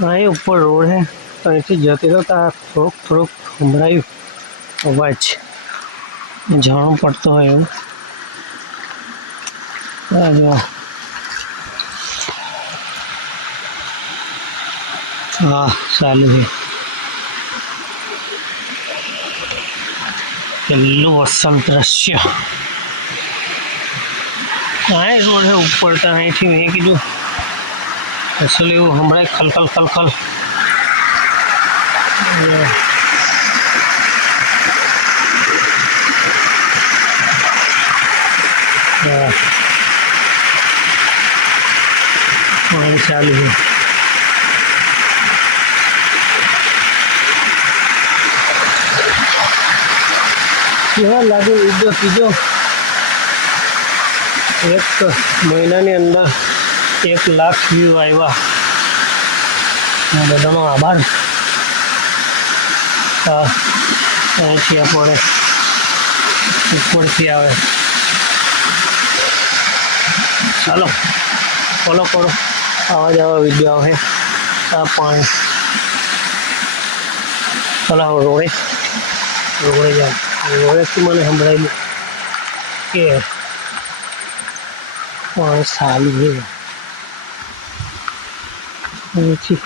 અહીં ઉપર રોડ છે અહીંથી જતી રહ્યો તો આ થોડુંક થોડુંક સંભળાયું અવાજ જાણો પડતો હોય એવું આ જો. હા ચાલુ છે પેલું અસલ દ્રશ્ય હા રોડ છે ઉપર તો અહીંથી મેં કીધું અસલ એવું હમણાં ખલખલ ખલખલ હા પાણી ચાલુ છે કેવા લાગે વિડીયો કીધો એક મહિનાની અંદર એક લાખ વ્યૂ આવ્યા. બધાનો આભાર. હા અહીંથી આપણે ઉપરથી આવે. ચાલો ફોલો કરો. આવા જ આવા વીડિયો આવે. આ પાણી. ચાલો, હવે રોડે રોડે જાઓ રોડેથી મને સંભળાયેલું કે પણ સારું છે. અહીંથી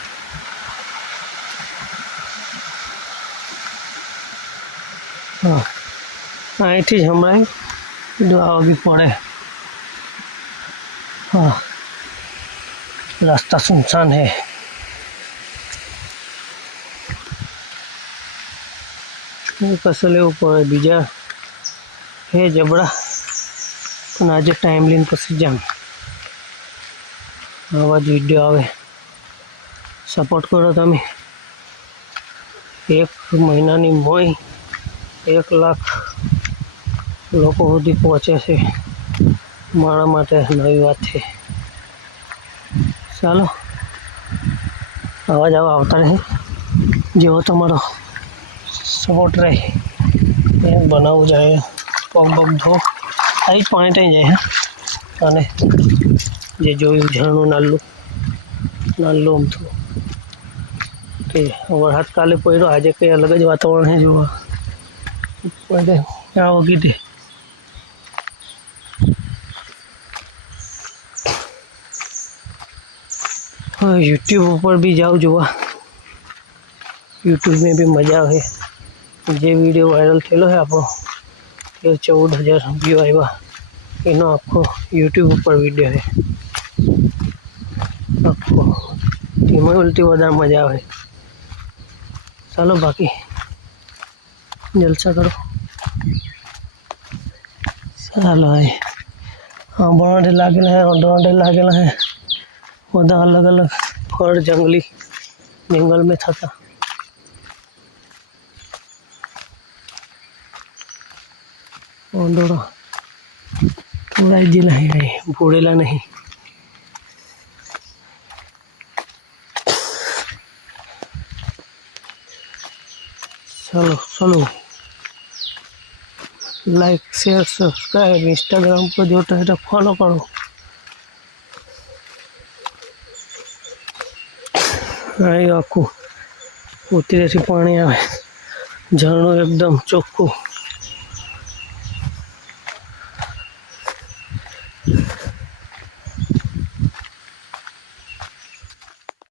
હા અહીંથી જ હમણાં કીધું આ બી પડે હા રાસ્તા સુનસાન હે કશું લેવું પડે બીજા હે જબડા પણ આજે ટાઈમ લઈને પછી જામ આવા જ વિડીયો આવે સપોર્ટ કરો તમે. એક મહિનાની મોય એક લાખ લોકો સુધી પહોંચે છે. મારા માટે નવી વાત છે. ચાલો આવા જ આવા આવતા રહે. જેવો તમારો સપોર્ટ રહે, એ બનાવવું જાય પગ પગ ધો. આવી જ પાણી થઈ જાય અને જે જોયું ઝરણું નાલ્લું નાલ્લું અમથું के और हाथ काले पोई तो आज कई अलग वातावरण है जो। क्या हो थी? यूट्यूब हाँ, पर भी जाओ जो यूट्यूब में भी मज़ा है जे वीडियो वायरल थे है आप चौदह हज़ार व्यू आया इनो आपको यूट्यूब पर वीडियो है। आपको टीम मज़ा आए चलो बाकी जलसा करो। चलो भाई। हाँ बड़ा डे लागल है और डोड़ा डे लागल है। पौधा अलग अलग फड़ जंगली जंगल में था, था। और डोड़ा थोड़ा जिला है बूढ़ेला नहीं। ચલો ચલો. લાઈક શેર સબસ્ક્રાઈબ ઇન્સ્ટાગ્રામ પર જોતા હોય તો ફોલો કરો. અહીં આખું ઉતરેથી પાણી આવે. ઝરણું એકદમ ચોખ્ખું.